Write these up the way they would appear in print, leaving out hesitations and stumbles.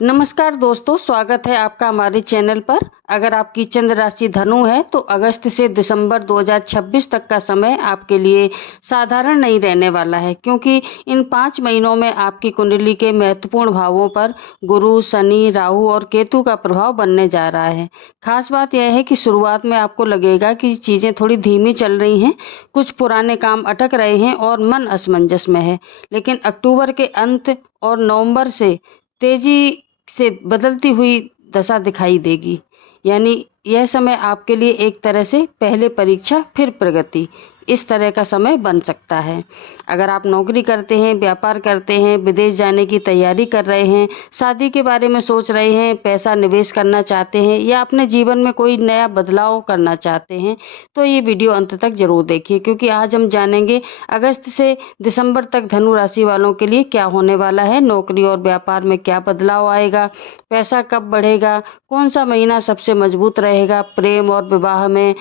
नमस्कार दोस्तों, स्वागत है आपका हमारे चैनल पर। अगर आपकी चंद्र राशि धनु है तो अगस्त से दिसंबर 2026 तक का समय आपके लिए साधारण नहीं रहने वाला है, क्योंकि इन 5 महीनों में आपकी कुंडली के महत्वपूर्ण भावों पर गुरु, शनि, राहु और केतु का प्रभाव बनने जा रहा है। खास बात यह है कि शुरुआत में आपको लगेगा कि चीज़ें थोड़ी धीमी चल रही हैं, कुछ पुराने काम अटक रहे हैं और मन असमंजस में है। लेकिन अक्टूबर के अंत और नवंबर से तेजी से बदलती हुई दशा दिखाई देगी। यानी यह समय आपके लिए एक तरह से पहले परीक्षा फिर प्रगति, इस तरह का समय बन सकता है। अगर आप नौकरी करते हैं, व्यापार करते हैं, विदेश जाने की तैयारी कर रहे हैं, शादी के बारे में सोच रहे हैं, पैसा निवेश करना चाहते हैं या अपने जीवन में कोई नया बदलाव करना चाहते हैं, तो ये वीडियो अंत तक जरूर देखिए, क्योंकि आज हम जानेंगे अगस्त से दिसंबर तक धनु राशि वालों के लिए क्या होने वाला है। नौकरी और व्यापार में क्या बदलाव आएगा, पैसा कब बढ़ेगा, कौन सा महीना सबसे मजबूत रहेगा, प्रेम और विवाह में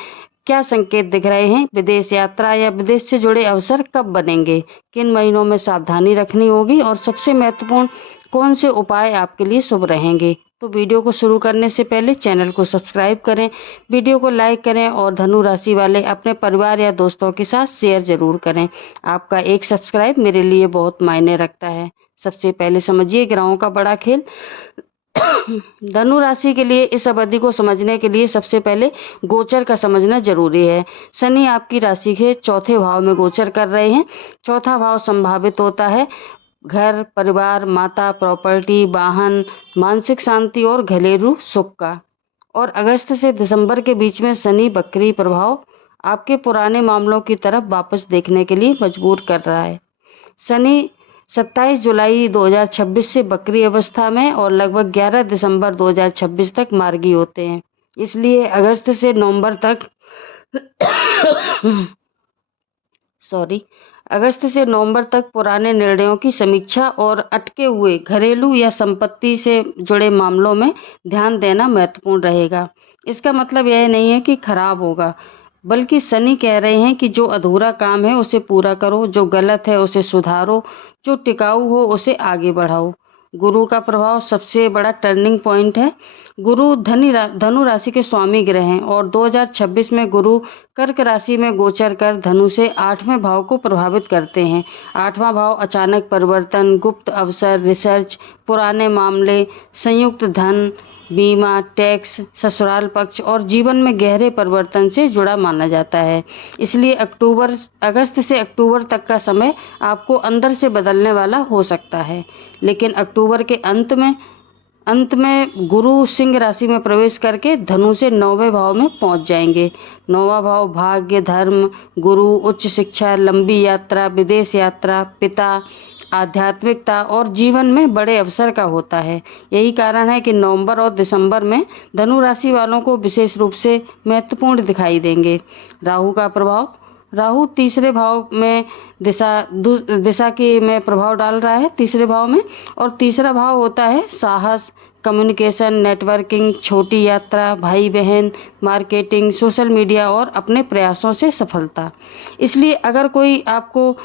क्या संकेत दिख रहे हैं, विदेश यात्रा या विदेश से जुड़े अवसर कब बनेंगे, किन महीनों में सावधानी रखनी होगी और सबसे महत्वपूर्ण कौन से उपाय आपके लिए शुभ रहेंगे। तो वीडियो को शुरू करने से पहले चैनल को सब्सक्राइब करें, वीडियो को लाइक करें और धनु राशि वाले अपने परिवार या दोस्तों के साथ शेयर जरूर करें। आपका एक सब्सक्राइब मेरे लिए बहुत मायने रखता है। सबसे पहले समझिए ग्रहों का बड़ा खेल। धनु राशि के लिए इस अवधि को समझने के लिए सबसे पहले गोचर का समझना जरूरी है। शनि आपकी राशि के चौथे भाव में गोचर कर रहे हैं। चौथा भाव संभावित होता है घर, परिवार, माता, प्रॉपर्टी, वाहन, मानसिक शांति और घरेलू सुख का। और अगस्त से दिसंबर के बीच में शनि वक्री प्रभाव आपके पुराने मामलों की तरफ वापस देखने के लिए मजबूर कर रहा है। शनि 27 जुलाई 2026 से बकरी अवस्था में और लगभग 11 दिसंबर 2026 तक मार्गी होते हैं। इसलिए अगस्त से नवंबर तक पुराने निर्णयों की समीक्षा और अटके हुए घरेलू या संपत्ति से जुड़े मामलों में ध्यान देना महत्वपूर्ण रहेगा। इसका मतलब यह नहीं है कि खराब होगा, बल्कि शनि कह रहे हैं कि जो अधूरा काम है उसे पूरा करो, जो गलत है उसे सुधारो, जो टिकाऊ हो उसे आगे बढ़ाओ। गुरु का प्रभाव सबसे बड़ा टर्निंग पॉइंट है। गुरु धनु राशि के स्वामी ग्रह हैं और 2026 में गुरु कर्क राशि में गोचर कर धनु से 8वें भाव को प्रभावित करते हैं। 8वां भाव अचानक परिवर्तन, गुप्त अवसर, रिसर्च, पुराने मामले, संयुक्त धन, बीमा, टैक्स, ससुराल पक्ष और जीवन में गहरे परिवर्तन से जुड़ा माना जाता है। इसलिए अगस्त से अक्टूबर तक का समय आपको अंदर से बदलने वाला हो सकता है। लेकिन अक्टूबर के अंत में गुरु सिंह राशि में प्रवेश करके धनु से 9वें भाव में पहुंच जाएंगे। 9वां भाव भाग्य, धर्म, गुरु, उच्च शिक्षा, लंबी यात्रा, विदेश यात्रा, पिता, आध्यात्मिकता और जीवन में बड़े अवसर का होता है। यही कारण है कि नवंबर और दिसंबर में धनु राशि वालों को विशेष रूप से महत्वपूर्ण दिखाई देंगे। राहु का प्रभाव। राहु तीसरे भाव में दिशा के में प्रभाव डाल रहा है, तीसरे भाव में। और तीसरा भाव होता है साहस, कम्युनिकेशन, नेटवर्किंग, छोटी यात्रा, भाई बहन, मार्केटिंग, सोशल मीडिया और अपने प्रयासों से सफलता। इसलिए अगर कोई आपको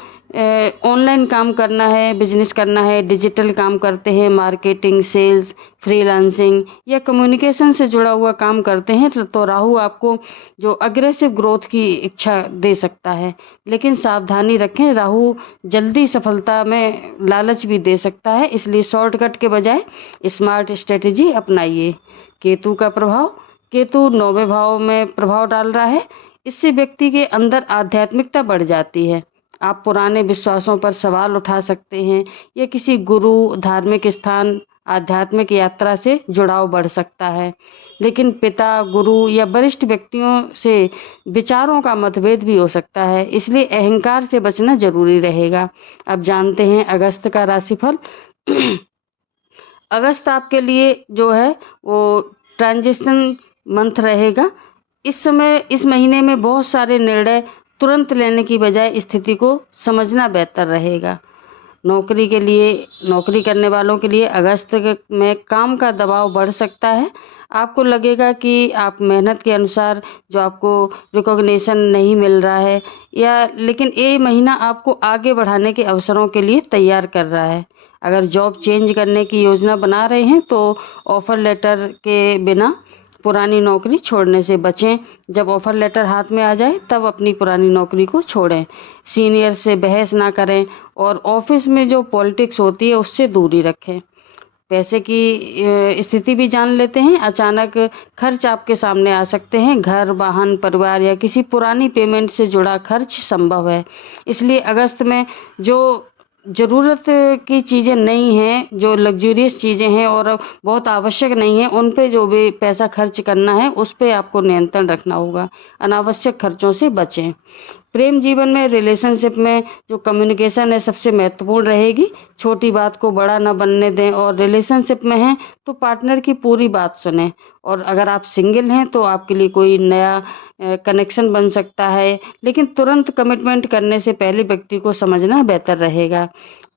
ऑनलाइन काम करना है, बिजनेस करना है, डिजिटल काम करते हैं, मार्केटिंग, सेल्स, फ्रीलांसिंग या कम्युनिकेशन से जुड़ा हुआ काम करते हैं, तो राहु आपको जो अग्रेसिव ग्रोथ की इच्छा दे सकता है। लेकिन सावधानी रखें, राहु जल्दी सफलता में लालच भी दे सकता है, इसलिए शॉर्टकट के बजाय स्मार्ट स्ट्रेटेजी अपनाइए। केतु का प्रभाव। केतु 9वें भाव में प्रभाव डाल रहा है। इससे व्यक्ति के अंदर आध्यात्मिकता बढ़ जाती है। आप पुराने विश्वासों पर सवाल उठा सकते हैं या किसी गुरु, धार्मिक स्थान, आध्यात्मिक यात्रा से जुड़ाव बढ़ सकता है। लेकिन पिता, गुरु या वरिष्ठ व्यक्तियों से विचारों का मतभेद भी हो सकता है, इसलिए अहंकार से बचना जरूरी रहेगा। अब जानते हैं अगस्त का राशिफल। अगस्त आपके लिए जो है वो ट्रांजिशन मंथ रहेगा। इस महीने में बहुत सारे निर्णय तुरंत लेने की बजाय स्थिति को समझना बेहतर रहेगा। नौकरी करने वालों के लिए अगस्त में काम का दबाव बढ़ सकता है। आपको लगेगा कि आप मेहनत के अनुसार जो आपको रिकॉग्निशन नहीं मिल रहा है, लेकिन ये महीना आपको आगे बढ़ाने के अवसरों के लिए तैयार कर रहा है। अगर जॉब चेंज करने की योजना बना रहे हैं तो ऑफर लेटर के बिना पुरानी नौकरी छोड़ने से बचें। जब ऑफर लेटर हाथ में आ जाए तब अपनी पुरानी नौकरी को छोड़ें। सीनियर से बहस ना करें और ऑफिस में जो पॉलिटिक्स होती है उससे दूरी रखें। पैसे की स्थिति भी जान लेते हैं। अचानक खर्च आपके सामने आ सकते हैं। घर, वाहन, परिवार या किसी पुरानी पेमेंट से जुड़ा खर्च संभव है। इसलिए अगस्त में जो ज़रूरत की चीज़ें नहीं हैं, जो लग्जूरियस चीज़ें हैं और बहुत आवश्यक नहीं है, उन पे जो भी पैसा खर्च करना है उस पे आपको नियंत्रण रखना होगा। अनावश्यक खर्चों से बचें। प्रेम जीवन में, रिलेशनशिप में जो कम्युनिकेशन है सबसे महत्वपूर्ण रहेगी। छोटी बात को बड़ा न बनने दें और रिलेशनशिप में हैं तो पार्टनर की पूरी बात सुनें। और अगर आप सिंगल हैं तो आपके लिए कोई नया कनेक्शन बन सकता है, लेकिन तुरंत कमिटमेंट करने से पहले व्यक्ति को समझना बेहतर रहेगा।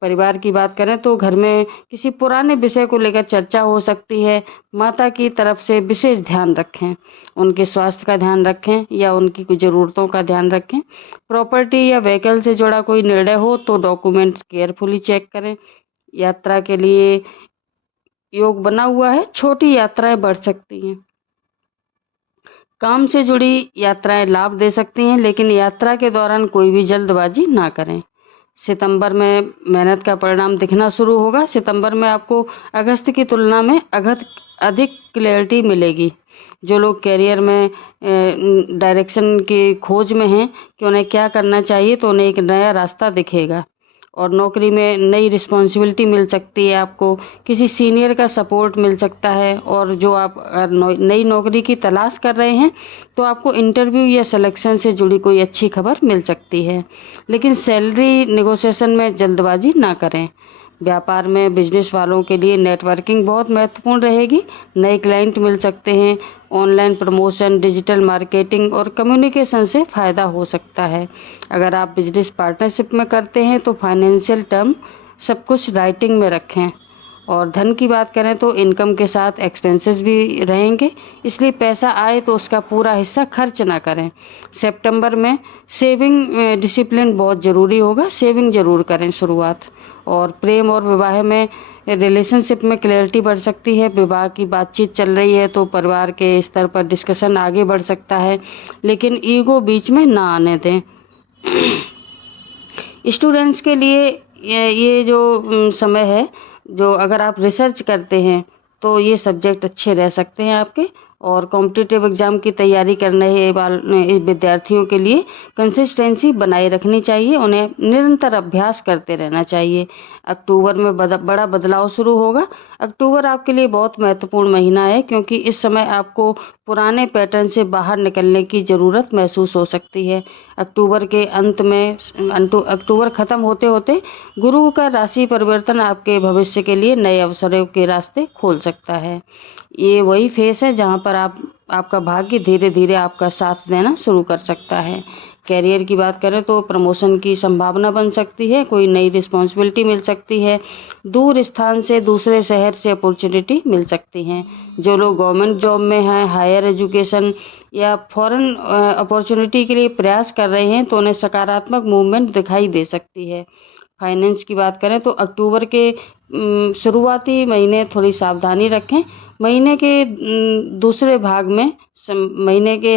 परिवार की बात करें तो घर में किसी पुराने विषय को लेकर चर्चा हो सकती है। माता की तरफ से विशेष ध्यान रखें, उनके स्वास्थ्य का ध्यान रखें या उनकी कुछ ज़रूरतों का ध्यान रखें। प्रॉपर्टी या व्हीकल से जुड़ा कोई निर्णय हो तो डॉक्यूमेंट्स केयरफुली चेक करें। यात्रा के लिए योग बना हुआ है, छोटी यात्राएं बढ़ सकती हैं। काम से जुड़ी यात्राएं लाभ दे सकती हैं, लेकिन यात्रा के दौरान कोई भी जल्दबाजी ना करें। सितंबर में मेहनत का परिणाम दिखना शुरू होगा। सितंबर में आपको अगस्त की तुलना में अधिक क्लैरिटी मिलेगी। जो लोग करियर में डायरेक्शन की खोज में हैं कि उन्हें क्या करना चाहिए, तो उन्हें एक नया रास्ता दिखेगा और नौकरी में नई रिस्पॉन्सिबिलिटी मिल सकती है। आपको किसी सीनियर का सपोर्ट मिल सकता है। और जो आप नई नौकरी की तलाश कर रहे हैं तो आपको इंटरव्यू या सिलेक्शन से जुड़ी कोई अच्छी खबर मिल सकती है। लेकिन सैलरी नेगोशिएशन में जल्दबाजी ना करें। व्यापार में बिजनेस वालों के लिए नेटवर्किंग बहुत महत्वपूर्ण रहेगी। नए क्लाइंट मिल सकते हैं। ऑनलाइन प्रमोशन, डिजिटल मार्केटिंग और कम्युनिकेशन से फ़ायदा हो सकता है। अगर आप बिजनेस पार्टनरशिप में करते हैं तो फाइनेंशियल टर्म सब कुछ राइटिंग में रखें। और धन की बात करें तो इनकम के साथ एक्सपेंसेस भी रहेंगे, इसलिए पैसा आए तो उसका पूरा हिस्सा खर्च ना करें। सितंबर में सेविंग डिसिप्लिन बहुत ज़रूरी होगा। सेविंग ज़रूर करें शुरुआत। और प्रेम और विवाह में, रिलेशनशिप में क्लैरिटी बढ़ सकती है। विवाह की बातचीत चल रही है तो परिवार के स्तर पर डिस्कशन आगे बढ़ सकता है, लेकिन ईगो बीच में ना आने दें। स्टूडेंट्स के लिए ये जो समय है, जो अगर आप रिसर्च करते हैं तो ये सब्जेक्ट अच्छे रह सकते हैं आपके। और कॉम्पिटिटिव एग्ज़ाम की तैयारी करने वाले विद्यार्थियों के लिए कंसिस्टेंसी बनाए रखनी चाहिए। उन्हें निरंतर अभ्यास करते रहना चाहिए। अक्टूबर में बड़ा बदलाव शुरू होगा। अक्टूबर आपके लिए बहुत महत्वपूर्ण महीना है, क्योंकि इस समय आपको पुराने पैटर्न से बाहर निकलने की ज़रूरत महसूस हो सकती है। अक्टूबर के अंत में, अक्टूबर ख़त्म होते होते गुरु का राशि परिवर्तन आपके भविष्य के लिए नए अवसरों के रास्ते खोल सकता है। ये वही फेस है जहाँ पर आपका भाग्य धीरे धीरे आपका साथ देना शुरू कर सकता है। कैरियर की बात करें तो प्रमोशन की संभावना बन सकती है। कोई नई रिस्पॉन्सिबिलिटी मिल सकती है। दूर स्थान से, दूसरे शहर से अपॉर्चुनिटी मिल सकती हैं। जो लोग गवर्नमेंट जॉब में हैं, हायर एजुकेशन या फॉरेन अपॉर्चुनिटी के लिए प्रयास कर रहे हैं तो उन्हें सकारात्मक मूवमेंट दिखाई दे सकती है। फाइनेंस की बात करें तो अक्टूबर के शुरुआती महीने थोड़ी सावधानी रखें। महीने के दूसरे भाग में, महीने के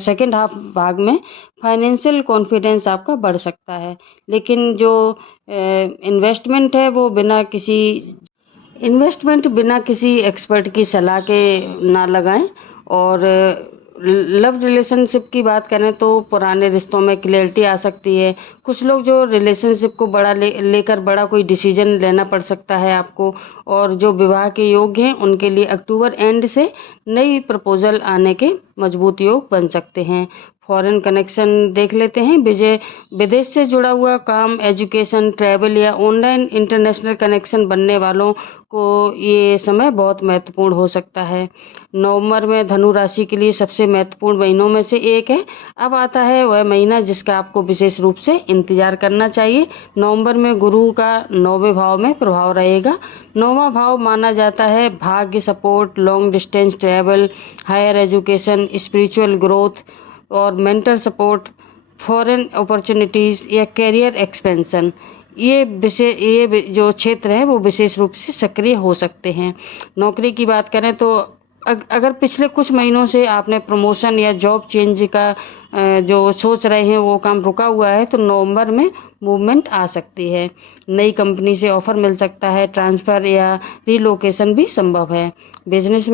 सेकेंड हाफ भाग में फाइनेंशियल कॉन्फिडेंस आपका बढ़ सकता है। लेकिन जो इन्वेस्टमेंट है वो बिना किसी एक्सपर्ट की सलाह के ना लगाएं। और लव रिलेशनशिप की बात करें तो पुराने रिश्तों में क्लैरिटी आ सकती है। कुछ लोग जो रिलेशनशिप को लेकर बड़ा कोई डिसीजन लेना पड़ सकता है आपको। और जो विवाह के योग हैं उनके लिए अक्टूबर एंड से नई प्रपोजल आने के मजबूत योग बन सकते हैं। फॉरेन कनेक्शन देख लेते हैं। विदेश से जुड़ा हुआ काम, एजुकेशन, ट्रैवल या ऑनलाइन इंटरनेशनल कनेक्शन बनने वालों को ये समय बहुत महत्वपूर्ण हो सकता है। नवंबर में धनु राशि के लिए सबसे महत्वपूर्ण महीनों में से एक है। अब आता है वह महीना जिसका आपको विशेष रूप से इंतजार करना चाहिए। नवंबर में गुरु का 9वें भाव में प्रभाव रहेगा। 9वां भाव माना जाता है भाग्य, support, long distance travel, higher education, spiritual growth और मेंटल सपोर्ट, फॉरेन अपॉर्चुनिटीज़ या कैरियर एक्सपेंशन। ये जो क्षेत्र है वो विशेष रूप से सक्रिय हो सकते हैं। नौकरी की बात करें तो अगर पिछले कुछ महीनों से आपने प्रमोशन या जॉब चेंज का जो सोच रहे हैं वो काम रुका हुआ है, तो नवंबर में मूवमेंट आ सकती है। नई कंपनी से ऑफर मिल सकता है, ट्रांसफ़र या रिलोकेशन भी संभव है। बिजनेस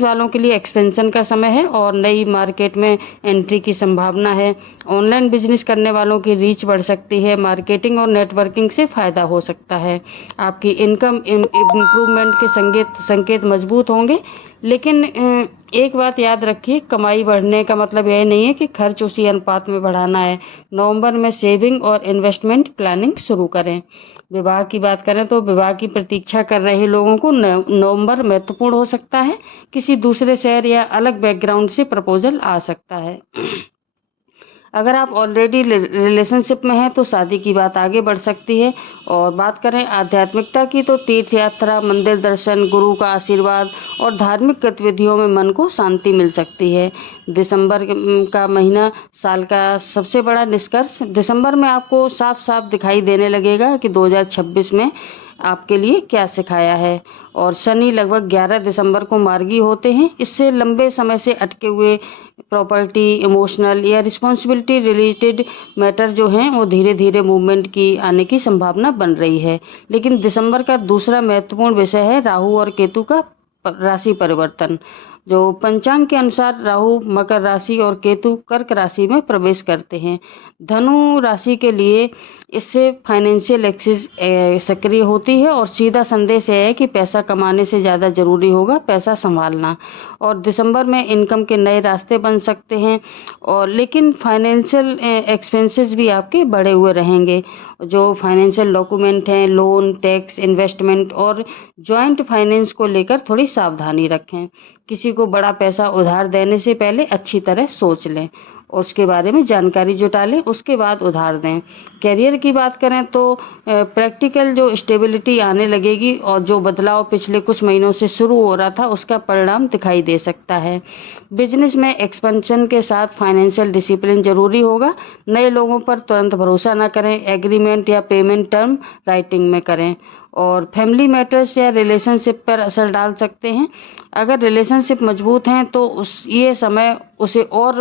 वालों के लिए एक्सपेंशन का समय है और नई मार्केट में एंट्री की संभावना है। ऑनलाइन बिजनेस करने वालों की रीच बढ़ सकती है। मार्केटिंग और नेटवर्किंग से फ़ायदा हो सकता है। आपकी इनकम इम्प्रूवमेंट के संकेत मजबूत होंगे। लेकिन एक बात याद रखिए, कमाई बढ़ने का मतलब यह नहीं है कि खर्च उसी अनुपात में बढ़ाना है। नवंबर में सेविंग और इन्वेस्टमेंट प्लानिंग शुरू करें। विवाह की बात करें तो विवाह की प्रतीक्षा कर रहे लोगों को नवंबर महत्वपूर्ण हो सकता है। किसी दूसरे शहर या अलग बैकग्राउंड से प्रपोजल आ सकता है। अगर आप ऑलरेडी रिलेशनशिप में हैं तो शादी की बात आगे बढ़ सकती है। और बात करें आध्यात्मिकता की तो तीर्थ यात्रा, मंदिर दर्शन, गुरु का आशीर्वाद और धार्मिक गतिविधियों में मन को शांति मिल सकती है। दिसंबर का महीना साल का सबसे बड़ा निष्कर्ष। दिसंबर में आपको साफ साफ दिखाई देने लगेगा कि 2026 में आपके लिए क्या सिखाया है। और शनि लगभग 11 दिसंबर को मार्गी होते हैं। इससे लंबे समय से अटके हुए प्रॉपर्टी, इमोशनल या रिस्पॉन्सिबिलिटी रिलेटेड मैटर जो हैं वो धीरे धीरे मूवमेंट की आने की संभावना बन रही है। लेकिन दिसंबर का दूसरा महत्वपूर्ण विषय है राहु और केतु का राशि परिवर्तन। जो पंचांग के अनुसार राहु मकर राशि और केतु कर्क राशि में प्रवेश करते हैं। धनु राशि के लिए इससे फाइनेंशियल एक्सिस सक्रिय होती है और सीधा संदेश है कि पैसा कमाने से ज़्यादा ज़रूरी होगा पैसा संभालना। और दिसंबर में इनकम के नए रास्ते बन सकते हैं। और लेकिन फाइनेंशियल एक्सपेंसेस भी आपके बढ़े हुए रहेंगे। जो फाइनेंशियल डॉक्यूमेंट हैं, लोन, टैक्स, इन्वेस्टमेंट और जॉइंट फाइनेंस को लेकर थोड़ी सावधानी रखें। किसी को बड़ा पैसा उधार देने से पहले अच्छी तरह सोच लें और उसके बारे में जानकारी जुटा लें, उसके बाद उधार दें। करियर की बात करें तो प्रैक्टिकल जो स्टेबिलिटी आने लगेगी और जो बदलाव पिछले कुछ महीनों से शुरू हो रहा था उसका परिणाम दिखाई दे सकता है। बिजनेस में एक्सपेंशन के साथ फाइनेंशियल डिसिप्लिन जरूरी होगा। नए लोगों पर तुरंत भरोसा न करें। एग्रीमेंट या पेमेंट टर्म राइटिंग में करें। और फैमिली मैटर्स या रिलेशनशिप पर असर डाल सकते हैं। अगर रिलेशनशिप मजबूत हैं तो ये समय उसे और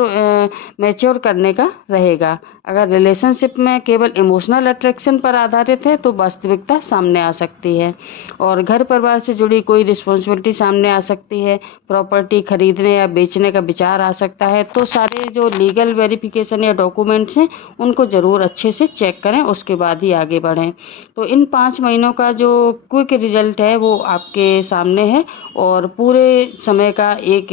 मैच्योर करने का रहेगा। अगर रिलेशनशिप में केवल इमोशनल अट्रैक्शन पर आधारित है तो वास्तविकता सामने आ सकती है। और घर परिवार से जुड़ी कोई रिस्पॉन्सिबिलिटी सामने आ सकती है। प्रॉपर्टी खरीदने या बेचने का विचार आ सकता है। तो सारे जो लीगल वेरिफिकेशन या डॉक्यूमेंट्स हैं उनको ज़रूर अच्छे से चेक करें, उसके बाद ही आगे बढ़ें। तो इन 5 महीनों का जो क्विक रिजल्ट है वो आपके सामने है। और पूरे समय का एक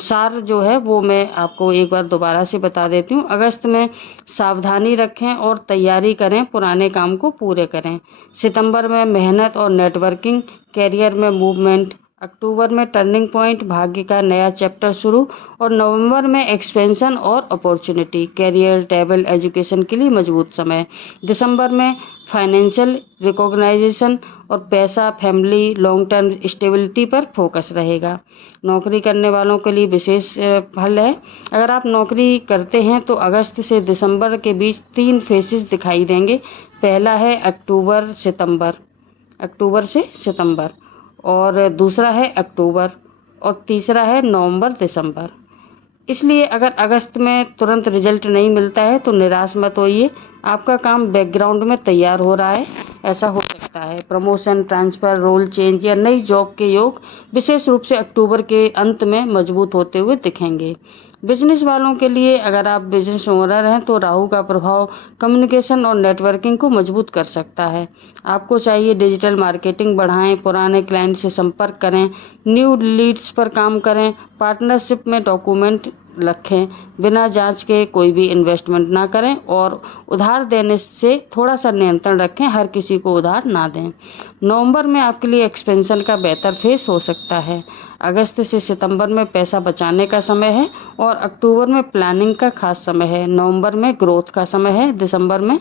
सार जो है वो मैं आपको एक बार दोबारा से बता देती हूँ। अगस्त में सावधानी रखें और तैयारी करें, पुराने काम को पूरे करें। सितंबर में मेहनत और नेटवर्किंग, कैरियर में मूवमेंट। अक्टूबर में टर्निंग पॉइंट, भाग्य का नया चैप्टर शुरू। और नवंबर में एक्सपेंशन और अपॉर्चुनिटी, कैरियर, ट्रैवल, एजुकेशन के लिए मजबूत समय। दिसंबर में फाइनेंशियल रिकॉग्नाइजेशन और पैसा, फैमिली, लॉन्ग टर्म स्टेबिलिटी पर फोकस रहेगा। नौकरी करने वालों के लिए विशेष फल है। अगर आप नौकरी करते हैं तो अगस्त से दिसंबर के बीच 3 फेसेस दिखाई देंगे। पहला है अक्टूबर से सितंबर, और दूसरा है अक्टूबर, और तीसरा है नवंबर दिसंबर। इसलिए अगर अगस्त में तुरंत रिजल्ट नहीं मिलता है तो निराश मत होइए। आपका काम बैकग्राउंड में तैयार हो रहा है। ऐसा हो सकता है प्रमोशन, ट्रांसफ़र, रोल चेंज या नई जॉब के योग विशेष रूप से अक्टूबर के अंत में मजबूत होते हुए दिखेंगे। बिजनेस वालों के लिए अगर आप बिजनेस ओनर हैं तो राहु का प्रभाव कम्युनिकेशन और नेटवर्किंग को मजबूत कर सकता है। आपको चाहिए डिजिटल मार्केटिंग बढ़ाएं, पुराने क्लाइंट से संपर्क करें, न्यू लीड्स पर काम करें, पार्टनरशिप में डॉक्यूमेंट रखें, बिना जांच के कोई भी इन्वेस्टमेंट ना करें और उधार देने से थोड़ा सा नियंत्रण रखें, हर किसी को उधार ना दें। नवंबर में आपके लिए एक्सपेंशन का बेहतर फेस हो सकता है। अगस्त से सितंबर में पैसा बचाने का समय है और अक्टूबर में प्लानिंग का खास समय है। नवंबर में ग्रोथ का समय है। दिसंबर में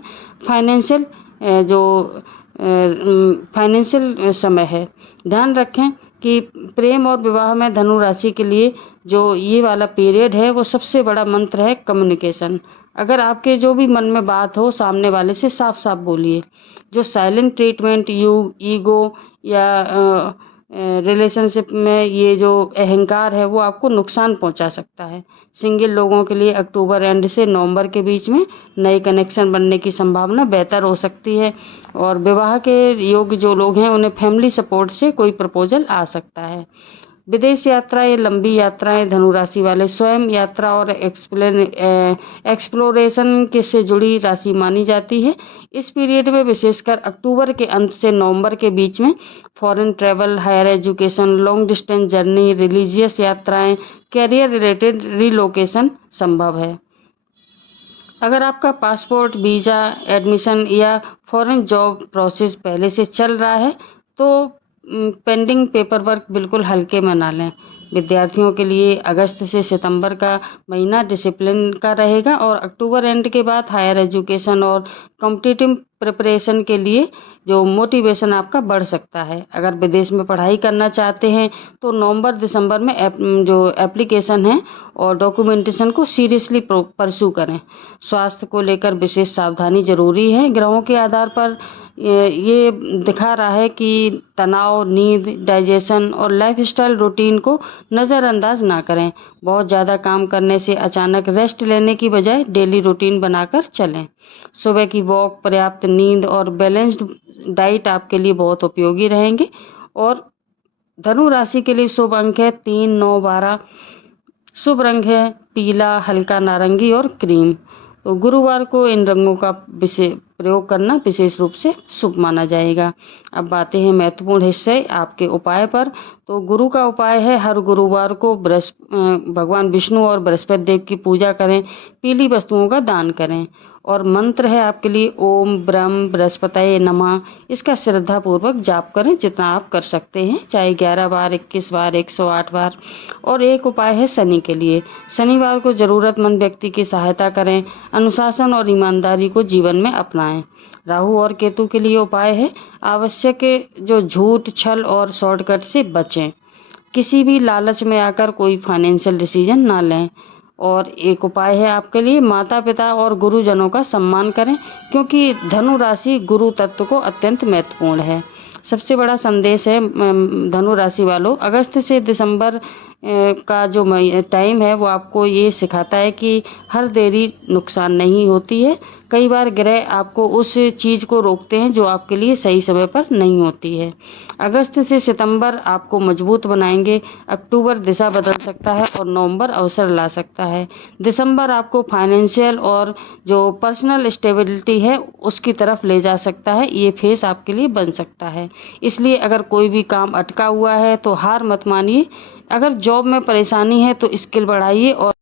फाइनेंशियल समय है। ध्यान रखें कि प्रेम और विवाह में धनु राशि के लिए जो ये वाला पीरियड है वो सबसे बड़ा मंत्र है कम्युनिकेशन। अगर आपके जो भी मन में बात हो सामने वाले से साफ साफ बोलिए। जो साइलेंट ट्रीटमेंट ईगो या रिलेशनशिप में ये जो अहंकार है वो आपको नुकसान पहुंचा सकता है। सिंगल लोगों के लिए अक्टूबर एंड से नवंबर के बीच में नए कनेक्शन बनने की संभावना बेहतर हो सकती है। और विवाह के योग्य जो लोग हैं उन्हें फैमिली सपोर्ट से कोई प्रपोजल आ सकता है। विदेश यात्रा या लंबी यात्राएं धनु राशि वाले स्वयं यात्रा और एक्सप्लोरेशन के से जुड़ी राशि मानी जाती है। इस पीरियड में विशेषकर अक्टूबर के अंत से नवंबर के बीच में foreign travel, higher education, long distance journey, religious यात्राएं, कैरियर रिलेटेड रिलोकेशन संभव है। अगर आपका पासपोर्ट, वीज़ा, एडमिशन या फॉरेन जॉब प्रोसेस पहले से चल रहा है तो पेंडिंग पेपर वर्क बिल्कुल हल्के में ना लें। विद्यार्थियों के लिए अगस्त से सितंबर का महीना डिसिप्लिन का रहेगा और अक्टूबर एंड के बाद हायर एजुकेशन और कॉम्पिटिटिव प्रिपरेशन के लिए जो मोटिवेशन आपका बढ़ सकता है। अगर विदेश में पढ़ाई करना चाहते हैं तो नवंबर दिसंबर में जो एप्लीकेशन है और डॉक्यूमेंटेशन को सीरियसली परस्यू करें। स्वास्थ्य को लेकर विशेष सावधानी जरूरी है। ग्रहों के आधार पर ये दिखा रहा है कि तनाव, नींद, डाइजेशन और लाइफस्टाइल रूटीन को नज़रअंदाज ना करें। बहुत ज़्यादा काम करने से अचानक रेस्ट लेने की बजाय डेली रूटीन बनाकर चलें। सुबह की वॉक, पर्याप्त नींद और बैलेंस्ड डाइट आपके लिए बहुत उपयोगी रहेंगे। और धनु राशि के लिए शुभ अंक है 3, 9, 12। शुभ रंग है पीला, हल्का नारंगी और क्रीम। तो गुरुवार को इन रंगों का प्रयोग करना विशेष रूप से शुभ माना जाएगा। अब बातें हैं महत्वपूर्ण हिस्से आपके उपाय पर। तो गुरु का उपाय है हर गुरुवार को भगवान विष्णु और बृहस्पति देव की पूजा करें, पीली वस्तुओं का दान करें। और मंत्र है आपके लिए ओम ब्रह्म बृहस्पतये नमः। इसका श्रद्धा पूर्वक जाप करें जितना आप कर सकते हैं, चाहे 11 बार, 21 बार, 108 बार। और एक उपाय है शनि के लिए। शनिवार को जरूरतमंद व्यक्ति की सहायता करें, अनुशासन और ईमानदारी को जीवन में अपनाएं। राहु और केतु के लिए उपाय है आवश्यक जो झूठ, छल और शॉर्टकट से बचें। किसी भी लालच में आकर कोई फाइनेंशियल डिसीजन ना लें। और एक उपाय है आपके लिए माता पिता और गुरुजनों का सम्मान करें, क्योंकि धनु राशि गुरु तत्व को अत्यंत महत्वपूर्ण है। सबसे बड़ा संदेश है धनु राशि वालों, अगस्त से दिसंबर का जो टाइम है वो आपको ये सिखाता है कि हर देरी नुकसान नहीं होती है। कई बार ग्रह आपको उस चीज़ को रोकते हैं जो आपके लिए सही समय पर नहीं होती है। अगस्त से सितंबर आपको मजबूत बनाएंगे। अक्टूबर दिशा बदल सकता है और नवंबर अवसर ला सकता है। दिसंबर आपको फाइनेंशियल और जो पर्सनल स्टेबिलिटी है उसकी तरफ ले जा सकता है। ये फेस आपके लिए बन सकता है। इसलिए अगर कोई भी काम अटका हुआ है तो हार मत मानिए। अगर जॉब में परेशानी है तो स्किल बढ़ाइए और